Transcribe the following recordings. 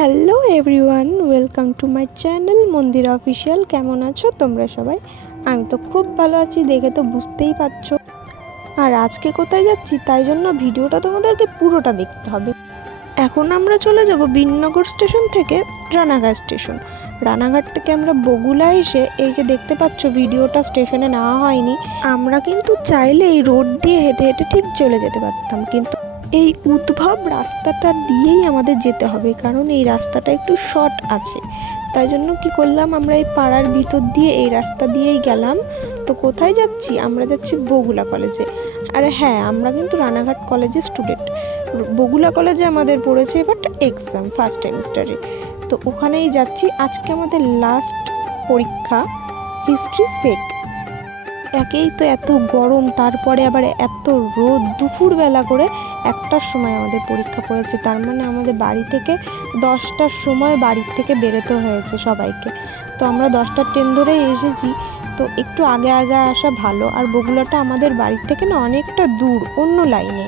Hello everyone, welcome to my channel মন্দির official. কেমন আছো তোমরা সবাই? আমি তো খুব ভালো আছি, দেখে তো বুঝতেই পারছো। আর আজকে কোথায় যাচ্ছি তাই জন্য ভিডিওটা তোমাদেরকে পুরোটা দেখতে হবে। এখন আমরা চলে যাব বিননগর স্টেশন থেকে রানাঘাট স্টেশন। রানাঘাট থেকে আমরা বগুলা এসে এই যে দেখতে পাচ্ছ ভিডিওটা স্টেশনে নেওয়া হয়নি। আমরা কিন্তু চাইলে এই রোড দিয়ে হেঁটে হেঁটে ঠিক চলে যেতে পারতাম, কিন্তু এই উদ্ভব রাস্তাটা দিয়েই আমাদের যেতে হবে, কারণ এই রাস্তাটা একটু শর্ট আছে। তাই জন্য কি করলাম, আমরা এই পাড়ার ভিতর দিয়ে এই রাস্তা দিয়েই গেলাম। তো কোথায় যাচ্ছি? আমরা যাচ্ছি বগুলা কলেজে। আর হ্যাঁ, আমরা কিন্তু রানাঘাট কলেজের স্টুডেন্ট। বগুলা কলেজে আমাদের পড়েছে এবার এক্সাম ফার্স্ট সেমিস্টারে, তো ওখানেই যাচ্ছি। আজকে আমাদের লাস্ট পরীক্ষা, হিস্ট্রি সেক। একেই তো এত গরম, তারপরে আবার এত রোদ। দুপুরবেলা করে 1টার সময় আমাদের পরীক্ষা পড়েছে, তার মানে আমাদের বাড়ি থেকে 10টার সময় বাড়ির থেকে বেরোতে হয়েছে সবাইকে। তো আমরা 10টার ট্রেন ধরেই এসেছি, তো একটু আগে আগে আসা ভালো। আর বগুলাটা আমাদের বাড়ির থেকে না অনেকটা দূর, অন্য লাইনে।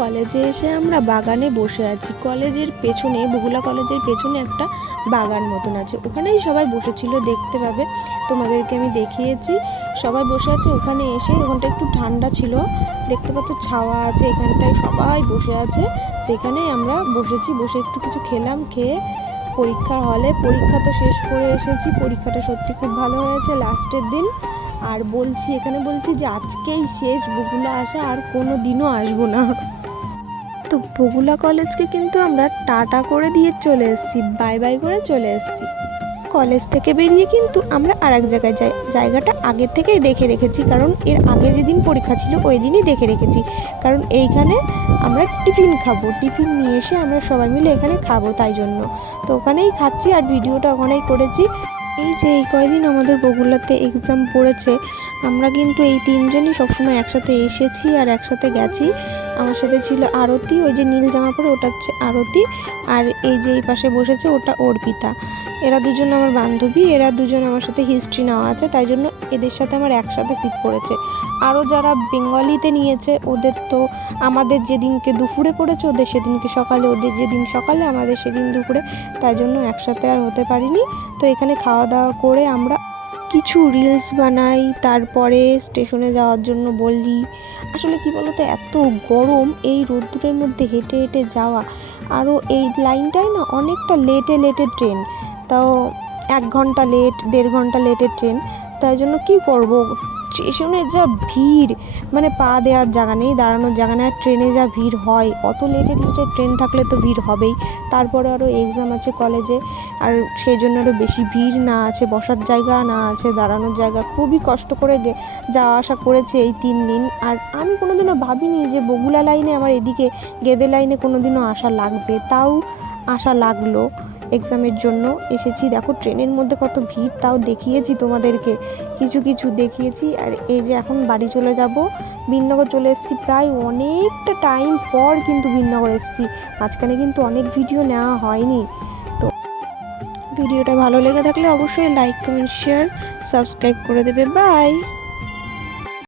কলেজে এসে আমরা বাগানে বসে আছি। কলেজের পেছনে, বগুলা কলেজের পেছনে একটা বাগান মতন আছে, ওখানেই সবাই বসেছিল, দেখতে পাবে, তোমাদেরকে আমি দেখিয়েছি। সবাই বসে আছে ওখানে। এসে ওখানটা একটু ঠান্ডা ছিল, দেখতে পাচ্ছ ছাওয়া আছে, এখানটায় সবাই বসে আছে। তো এখানেই আমরা বসেছি, বসে একটু কিছু খেলাম, খেয়ে পরীক্ষার হলে, পরীক্ষা তো শেষ করে এসেছি। পরীক্ষাটা সত্যি খুব ভালো হয়েছে, লাস্টের দিন। আর এখানে বলছি যে আজকেই শেষ বগুলা আসা, আর কোনো দিনও আসবো না। তো বগুলা কলেজকে কিন্তু আমরা টাটা করে দিয়ে চলে এসেছি, বাই বাই করে চলে এসেছি। কলেজ থেকে বেরিয়ে কিন্তু আমরা আর এক জায়গায় জায়গাটা আগে থেকেই দেখে রেখেছি, কারণ এর আগে যেদিন পরীক্ষা ছিল ওই দিনই দেখে রেখেছি। কারণ এইখানে আমরা টিফিন খাবো, টিফিন নিয়ে এসে আমরা সবাই মিলে এখানে খাবো, তাই জন্য তো ওখানেই খাচ্ছি আর ভিডিওটা ওখানেই করেছি। এই যে এই কয়দিন আমাদের বগুলাতে এক্সাম পড়েছে, আমরা কিন্তু এই 3জনই সবসময় একসাথে এসেছি আর একসাথে গেছি। আমার সাথে ছিল আরতি, ওই যে নীল জামা পরে ওটা হচ্ছে আরতি, আর এই যে এই পাশে বসেছে ওটা অর্পিতা। এরা দুজন আমার বান্ধবী, এরা দুজন আমার সাথে হিস্ট্রি নেওয়া আছে, তাই জন্য এদের সাথে আমার একসাথে সিট পড়েছে। আরও যারা বেঙ্গলিতে নিয়েছে ওদের তো আমাদের যেদিনকে দুপুরে পড়েছে ওদের সেদিনকে সকালে, ওদের যেদিন সকালে আমাদের সেদিন দুপুরে, তাই জন্য একসাথে আর হতে পারিনি। তো এখানে খাওয়া দাওয়া করে আমরা কিছু রিলস বানাই, তারপরে স্টেশনে যাওয়ার জন্য বললি। আসলে কি বলতো, এত গরম, এই রোদ্দুরের মধ্যে হেঁটে হেঁটে যাওয়া, আরও এই লাইনটায় না অনেকটা লেটে ট্রেন, তাও 1 ঘন্টা লেট, 1.5 ঘন্টা লেটের ট্রেন। তাই জন্য কি করব, স্টেশনে যা ভিড়, মানে পা দেওয়ার জায়গা নেই, দাঁড়ানোর জায়গা নেই। আর ট্রেনে যা ভিড় হয়, অত লেটে ট্রেন থাকলে তো ভিড় হবেই। তারপরে আরও এক্সাম আছে কলেজে, আর সেই জন্য আরও বেশি ভিড়, না আছে বসার জায়গা, না আছে দাঁড়ানোর জায়গা। খুবই কষ্ট করে যাওয়া আসা করেছে এই 3 দিন। আর আমি কোনোদিনও ভাবিনি যে বগুলা লাইনে আমার এদিকে গেদে লাইনে কোনোদিনও আসা লাগবে, তাও আসা লাগলো। এক্সামের জন্য এসেছি। দেখো ট্রেনের মধ্যে কত ভিড়, তাও দেখিয়েছি তোমাদেরকে, কিছু কিছু দেখিয়েছি। আর এই যে এখন বাড়ি চলে যাব, বিননগর চলে এসেছি। প্রায় অনেকটা টাইম পর কিন্তু বিননগর এসেছি, মাঝখানে কিন্তু অনেক ভিডিও নেওয়া হয়নি। তো ভিডিওটা ভালো লেগে থাকলে অবশ্যই লাইক, কমেন্ট, শেয়ার, সাবস্ক্রাইব করে দেবে। বাই।